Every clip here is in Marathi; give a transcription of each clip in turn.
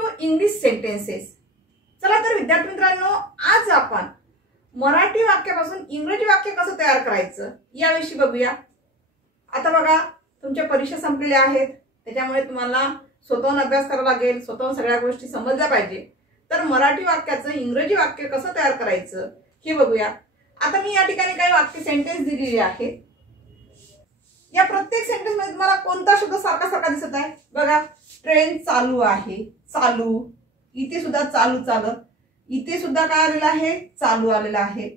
To English sentences. चला तर विद्यार्थी मित्रांनो, आज आपण मराठी वाक्यापासून इंग्रजी वाक्य कसं तयार करायचं याविषयी बघूया। आता बघा, तुमच्या परीक्षा संपलेल्या आहेत, त्याच्यामुळे तुम्हाला स्वतःहून अभ्यास करावा लागेल, स्वतःहून सगळ्या गोष्टी समजल्या पाहिजे। तर मराठी वाक्याचं इंग्रजी वाक्य कसं तयार करायचं हे बघूया। आता मी या ठिकाणी काही वाक्य सेंटेन्स दिलेली आहे। या प्रत्येक सेंटेन्स मध्ये तुम्हाला कोणता शब्द सारखा सारखा दिसत आहे बघा। ट्रेन चालू आहे, चालू, इथे सुद्धा चालू चालत, इथे सुद्धा काय आलेलं आहे, चालू आलेला आहे।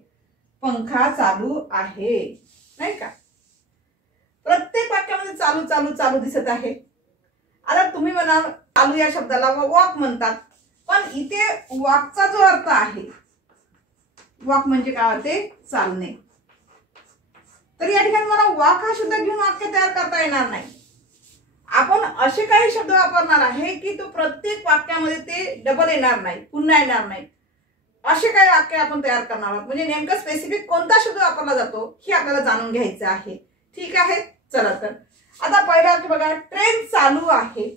पंखा चालू आहे, नाही का? प्रत्येक वाक्यामध्ये चालू चालू चालू दिसत आहे। आता तुम्ही म्हणाल चालू या शब्दाला वॉक म्हणतात, पण इथे वॉकचा जो अर्थ आहे, वॉक म्हणजे काय होते, चालणे। तर या ठिकाणी मला वॉक हा शब्द घेऊन वाक्य तयार करता येणार नाही। आपण असे काही शब्द वापरणार आहे की तो प्रत्येक वाक्यामध्ये ते डबल येणार नाही, पुन्हा येणार नाही। असे काही वाक्य आपण तयार करणार आहोत, म्हणजे नेमका स्पेसिफिक कोणता शब्द वापरला जातो हे आपल्याला जाणून घ्यायचं आहे। ठीक आहे, चला तर आता पहिला वाक्य बघा, ट्रेन चालू आहे।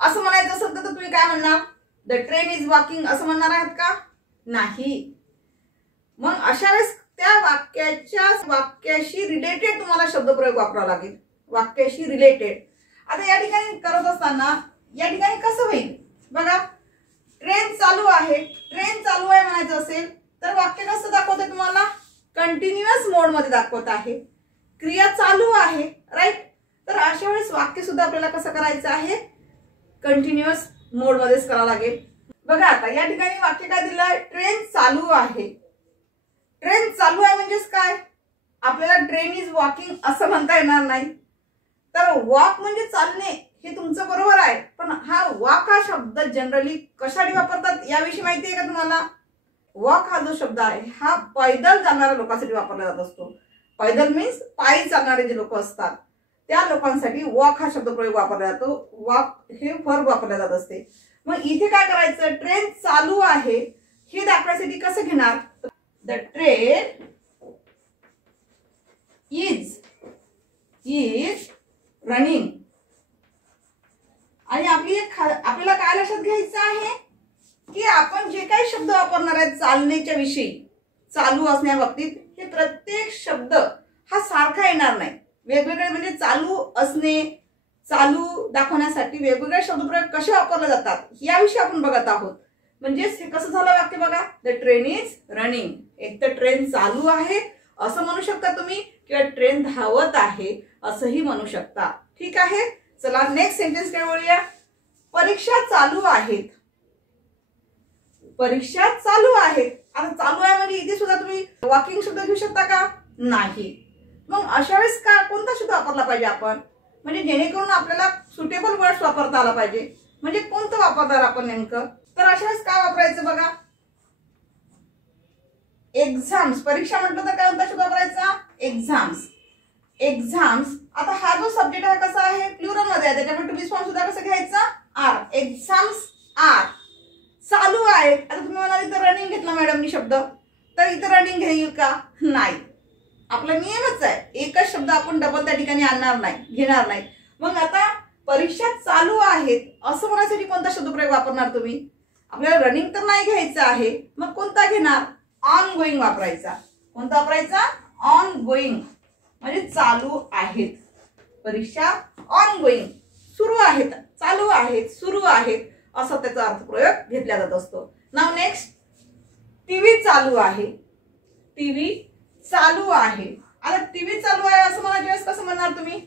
असं म्हणायचं असेल तर तुम्ही काय म्हणणार, द ट्रेन इज वॉकिंग असं म्हणणार आहात का? नाही। मग अशा वेळेस त्या वाक्याशी रिलेटेड तुम्हाला शब्दप्रयोग वापरावा लागेल, वाक्याशी रिलेटेड। आता या ठिकाणी करत असताना या ठिकाणी कसं होईल बघा, ट्रेन चालू आहे, ट्रेन चालू आहे म्हणायचं असेल तर वाक्य कसं दाखवते तुम्हाला, कंटिन्युअस मोड मध्ये दाखवत आहे, क्रिया चालू आहे, राईट। तर अशा वेळेस वाक्य सुद्धा आपल्याला कसं करायचं आहे, कंटिन्युअस मोड मध्येच करावं लागेल। बघा आता या ठिकाणी वाक्य काय दिलं आहे, ट्रेन चालू आहे। ट्रेन चालू आहे म्हणजेच काय, आपल्याला ट्रेन इज वॉकिंग असं म्हणता येणार नाही। तर वॉक म्हणजे चालणे हे तुमचं बरोबर आहे, पण हा वॉक हा शब्द जनरली कशासाठी वापरतात याविषयी माहिती आहे का तुम्हाला? वॉक हा जो शब्द आहे हा पैदल जाणाऱ्या लोकांसाठी वापरला जात असतो। पैदल मीन्स पायी चालणारे जे लोक असतात त्या लोकांसाठी वॉक हा शब्द प्रयोग वापरला जातो, वॉक हे वर्ब वापरले जात असते। मग इथे काय करायचं, ट्रेन चालू आहे हे दाखवायसाठी कसं घेणार, द ट्रेन इज रनिंग। आणि आपल्याला काय लक्षात घ्यायचं आहे की आपण जे काही शब्द वापरणार आहेत चालण्याच्या विषयी, चालू असण्या बाबतीत, हे प्रत्येक शब्द हा सारखा येणार नाही। वेगवेगळे म्हणजे चालू असणे, चालू दाखवण्यासाठी वेगवेगळे शब्दप्रयोग कसे वापरले जातात याविषयी आपण बघत आहोत। म्हणजेच हे कसं झालं वाक्य बघा, द ट्रेन इज रनिंग। एक तर ट्रेन चालू आहे असं म्हणू शकता तुम्ही, किंवा ट्रेन धावत आहे असंही म्हणू शकता। ठीक आहे, चला नेक्स्ट सेंटेन्स कडे वळूया। परीक्षा चालू आहेत, परीक्षा चालू आहेत। आता चालू आहे म्हणजे इथे सुद्धा तुम्ही वॉकिंग शब्द घेऊ शकता का? नाही। मग अशा वेळेस का कोणता शब्द वापरला पाहिजे आपण, म्हणजे जेणेकरून आपल्याला सुटेबल वर्ड्स वापरता आला पाहिजे। म्हणजे कोणतं वापरणार आपण नेमकं, तर अशा वेळेस काय वापरायचं बघा, एक्झाम्स। परीक्षा म्हटलं तर काय कोणता शब्द वापरायचा, एक्झाम्स। एक्झाम्स। आता हा जो सब्जेक्ट आहे कसा आहे, प्लुरल मध्ये आहे, त्याच्यामुळे टू बी फॉर्म सुद्धा कसं घ्यायचा, आर। एक्झाम्स आर चालू आहे। आता तुम्ही म्हणाल इथं रनिंग घेतला मॅडमनी शब्द, तर इथं रनिंग घेईल का? नाही। आपला नियमच आहे, एकच शब्द आपण डबल त्या ठिकाणी आणणार नाही, घेणार नाही। मग आता परीक्षा चालू आहेत असं म्हणायसाठी कोणता शब्दप्रयोग वापरणार तुम्ही? आपल्याला रनिंग तर नाही घ्यायचं आहे, मग कोणता घेणार, ऑन गोईंग वापरायचा। कोणता वापरायचा, ऑन गोईंग, म्हणजे चालू आहेत। परीक्षा ऑन गोईंग, सुरू आहेत, चालू आहेत, सुरू आहेत असा त्याचा अर्थप्रयोग घेतला जात असतो। नाव नेक्स्ट, टीव्ही चालू आहे। टीव्ही चालू आहे। आता टीव्ही चालू आहे असं म्हणायचं कसं म्हणणार तुम्ही?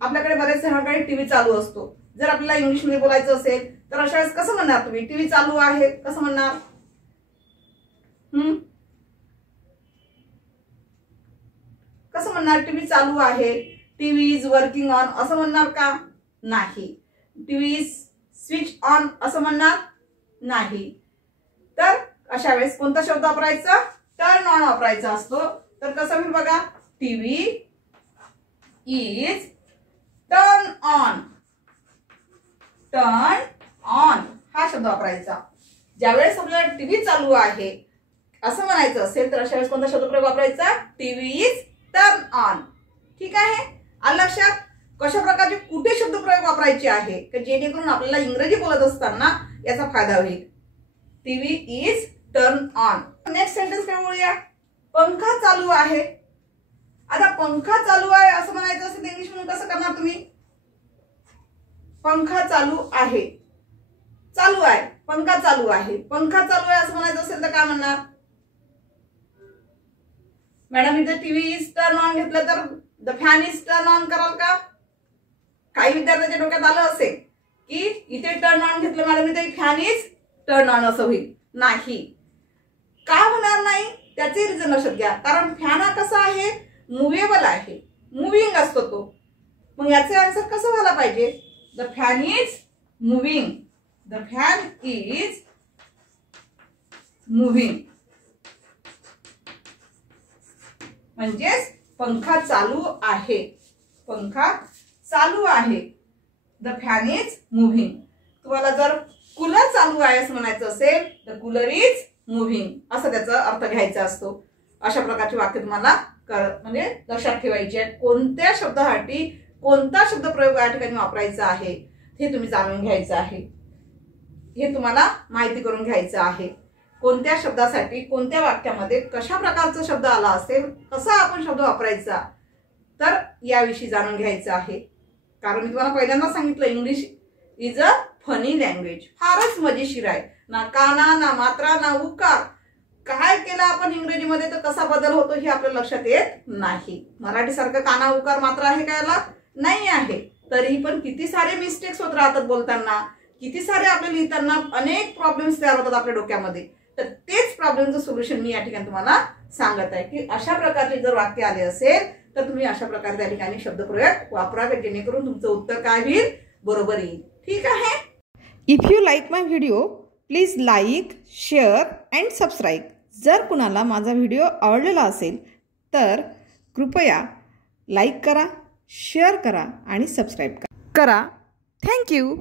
आपल्याकडे बरेच जणांकडे टीव्ही चालू असतो। जर आपल्याला इंग्लिश मध्ये बोलायचं असेल तर अशा वेळेस कसं म्हणणार तुम्ही, टीव्ही चालू आहे कसं म्हणणार? कसं म्हणणार, टीव्ही चालू आहे, टीव्ही इज वर्किंग ऑन असं म्हणणार का? नाही। टीव्ही इज स्विच ऑन असं म्हणणार नाही। तर अशा वेळेस कोणता शब्द वापरायचा, टर्न ऑन वापरायचा असतो। तर कसं होईल बघा, TV is turn on. Turn on हा शब्द वापरायचा। ज्यावेळेस आपल्याला टीव्ही चालू आहे असं म्हणायचं असेल तर अशा वेळेस कोणता शब्दप्रयोग वापरायचा, टीव्ही इज टर्न ऑन। ठीक आहे, आलं लक्षात? कशा प्रकारचे कुठे शब्दप्रयोग वापरायचे आहे की जेणेकरून आपल्याला इंग्रजी बोलत असताना याचा फायदा होईल. TV is turn on. Next sentence काय बोलूया. पंखा चालू आहे. आता पंखा चालू आहे असं म्हणायचं असेल तर इंग्लिश म्हणून कसं करणार तुम्ही. पंखा चालू आहे. चालू आहे, पंखा चालू आहे. पंखा चालू आहे असं म्हणायचं असेल तर काय म्हणणार. मॅडम इथे टीव्ही इज टर्न ऑन घेतलं तर the fan is turn on कराल का. काही विद्यार्थ्यांच्या डोक्यात आलं असेल की इथे टर्न ऑन घेतलं मॅडम इथे फॅन इज टर्न ऑन असं होईल. नाही, का होणार नाही त्याचे रिझन लक्षात घ्या. कारण फॅन हा कसा आहे, मुव्हेबल आहे, मुव्हिंग असतो तो. मग याचे आन्सर कसं व्हायला पाहिजे. The fan is moving. The fan is moving म्हणजेच पंखा चालू आहे. पंखा चालू आहे. The fan is moving. तुम्हाला जर कूलर चालू आहे असं म्हणायचं असेल तर कूलर इज मुव्हिंग असं त्याचा अर्थ घ्यायचा असतो. अशा प्रकारची वाक्य तुम्हाला म्हणजे लक्षात ठेवायची आहे. कोणत्या शब्दासाठी कोणता शब्दप्रयोग या ठिकाणी वापरायचा आहे हे तुम्ही जाणून घ्यायचं आहे. हे तुम्हाला माहिती करून घ्यायचं आहे. कोणत्या शब्दासाठी कोणत्या वाक्यामध्ये कशा प्रकारचा शब्द आला असेल, कसा आपण शब्द वापरायचा तर याविषयी जाणून घ्यायचं आहे. कारण मी तुम्हाला पहिल्यांदा सांगितलं English is a funny language. फारच मजेशीर आहे. ना काना ना मात्रा ना उकार काय केला आपण इंग्रजीमध्ये तर कसा बदल होतो हे आपल्या लक्षात येत नाही. मराठी सारखं काना उकार मात्रा आहे का याला नाही आहे. तरीही पण किती सारे मिस्टेक्स होत राहतात बोलताना, किती सारे आपले लिहिताना अनेक प्रॉब्लेम्स तयार होतात आपल्या डोक्यामध्ये. तर तेच प्रॉब्लेमचं सोल्युशन मी या ठिकाणी तुम्हाला सांगत आहे की अशा प्रकारचे जर वाक्य आले असेल तर तुम्ही अशा प्रकारे त्या ठिकाणी शब्दप्रयोग वापरा जेणेकरून तुमचं उत्तर काय होईल, बरोबर येईल. ठीक आहे. If you like my video please like, share and subscribe. जर कुणाला माझा व्हिडिओ आवडलेला असेल तर कृपया लाईक करा, शेअर करा आणि सबस्क्राईब करा. थँक्यू.